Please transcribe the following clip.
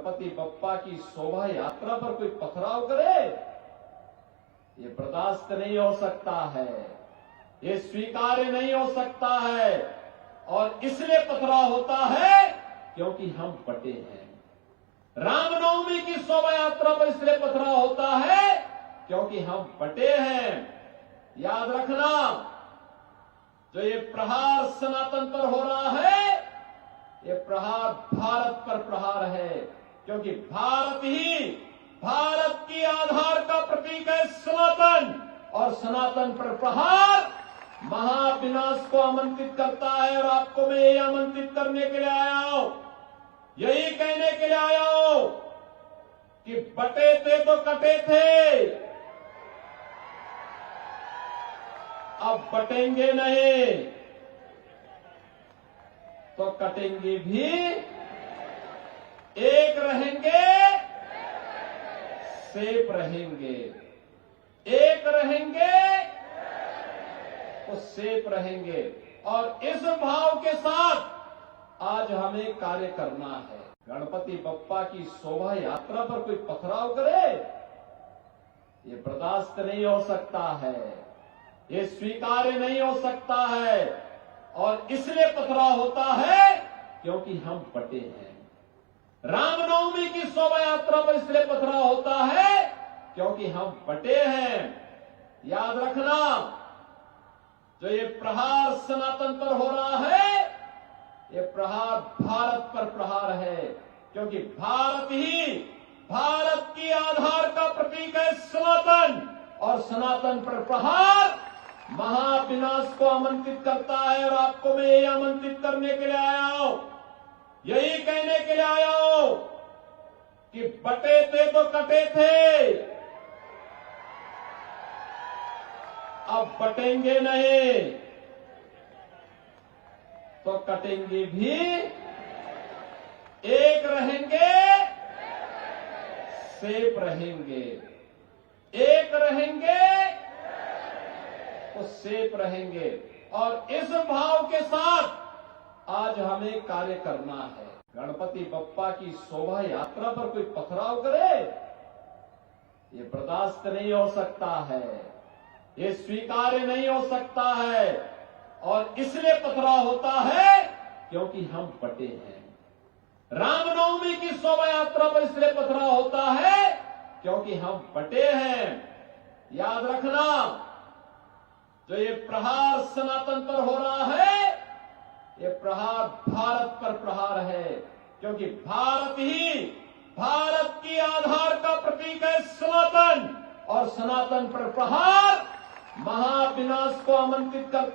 गणपति बप्पा की शोभा यात्रा पर कोई पथराव करे, ये बर्दाश्त नहीं हो सकता है, ये स्वीकार्य नहीं हो सकता है। और इसलिए पथराव होता है क्योंकि हम बटे हैं। रामनवमी की शोभा यात्रा पर इसलिए पथराव होता है क्योंकि हम बटे हैं। याद रखना, जो ये प्रहार सनातन पर हो रहा है, ये प्रहार भारत पर प्रहार है, क्योंकि भारत की आधार का प्रतीक है सनातन, और सनातन पर प्रहार महाविनाश को आमंत्रित करता है। और आपको मैं यही आमंत्रित करने के लिए आया हूं, यही कहने के लिए आया हूं कि बटे थे तो कटे थे, अब बटेंगे नहीं तो कटेंगे भी। एक रहेंगे, सेफ रहेंगे, एक रहेंगे तो सेफ रहेंगे। और इस भाव के साथ आज हमें कार्य करना है। गणपति बप्पा की शोभा यात्रा पर कोई पथराव करे, ये बर्दाश्त नहीं हो सकता है, ये स्वीकार्य नहीं हो सकता है। और इसलिए पथराव होता है क्योंकि हम बटे हैं। रामनवमी की शोभा यात्रा पर इसलिए पथराव होता है क्योंकि हम बटे हैं। याद रखना, जो ये प्रहार सनातन पर हो रहा है, ये प्रहार भारत पर प्रहार है, क्योंकि भारत की आधार का प्रतीक है सनातन, और सनातन पर प्रहार महाविनाश को आमंत्रित करता है। और आपको मैं यही आमंत्रित करने के लिए आया हूं, यही कहने के लिए आया हूं कि बटे थे तो कटे थे, अब बटेंगे नहीं तो कटेंगे भी। एक रहेंगे, सेफ रहेंगे, एक रहेंगे तो सेफ रहेंगे। और इस भाव के साथ आज हमें कार्य करना है। गणपति बप्पा की शोभा यात्रा पर कोई पथराव करे, ये बर्दाश्त नहीं हो सकता है, ये स्वीकार्य नहीं हो सकता है। और इसलिए पथराव होता है क्योंकि हम बटे हैं। रामनवमी की शोभा यात्रा पर इसलिए पथराव होता है क्योंकि हम बटे हैं। याद रखना, जो ये प्रहार सनातन पर हो रहा है, ये प्रहार भारत पर प्रहार है, क्योंकि भारत की आधार का प्रतीक है सनातन, और सनातन पर प्रहार महाविनाश को आमंत्रित करता